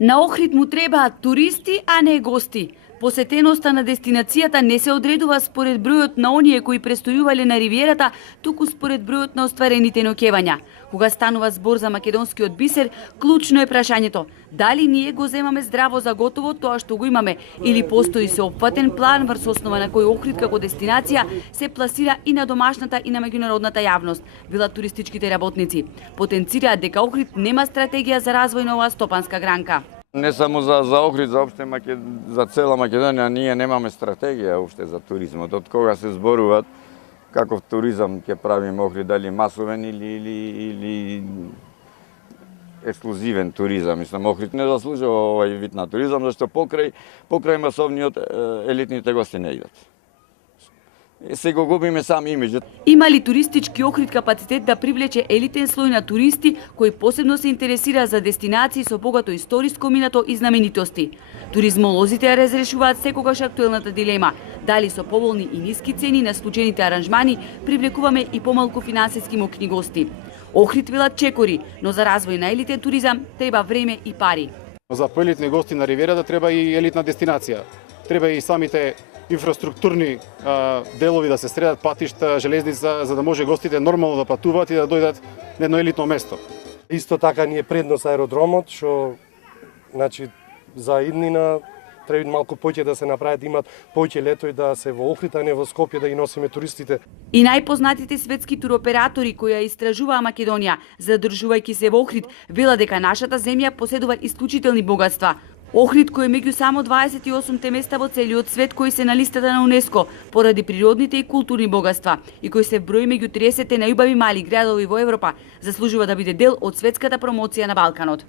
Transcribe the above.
На Охрид му требаат туристи, а не гости. Посетеноста на дестинацијата не се одредува според бројот на оние кои престојувале на ривиерата, туку според бројот на остварените ноќевања. Кога станува збор за македонскиот бисер, клучно е прашањето: дали ние го земаме здраво за готово тоа што го имаме, или постои сеопфатен план врз основа на кој Охрид како дестинација се пласира и на домашната и на меѓународната јавност, велат туристичките работници. Потенцираат дека Охрид нема стратегија за развој на оваа стопанска гранка. Не само за Охрид, за цела Македонија, ние немаме стратегија уште за туризмот. Од кога се зборуваат каков туризам ќе правиме Охрид, дали масовен или ексклузивен туризам. Мислам, Охрид не заслужува овај вид на туризам, зашто покрај масовниот елитните гости не идат. Се го губиме сам имиджот. Има ли туристички Охрид капацитет да привлече елитен слој на туристи кои посебно се интересира за дестинации со богато историско минато и знаменитости? Туризмолозите ја разрешуваат секогаш актуелната дилема: дали со поволни и ниски цени на случајните аранжмани привлекуваме и помалку финансиски мокни гости. Охрид, велат чекори, но за развој на елитен туризам треба време и пари. За поелитни гости на ривиерата треба и елитна дестинација. Треба и самите инфраструктурни делови да се средат, патишта, железница, за да може гостите нормално да патуваат и да дојдат на едно елитно место. Исто така ни е предност аеродромот, што значи за иднина треба малку поќе да се направат, имат поќе летој да се во Охрид, а не во Скопје да ги носиме туристите. И најпознатите светски туроператори кои ја истражуваа Македонија, задржувајќи се во Охрид, вела дека нашата земја поседува исклучителни богатства. Охрид, кој е меѓу само 28 места во целиот свет кои се на листата на УНЕСКО поради природните и културни богатства и кој се брои меѓу 30 најубави мали градови во Европа, заслужува да биде дел од светската промоција на Балканот.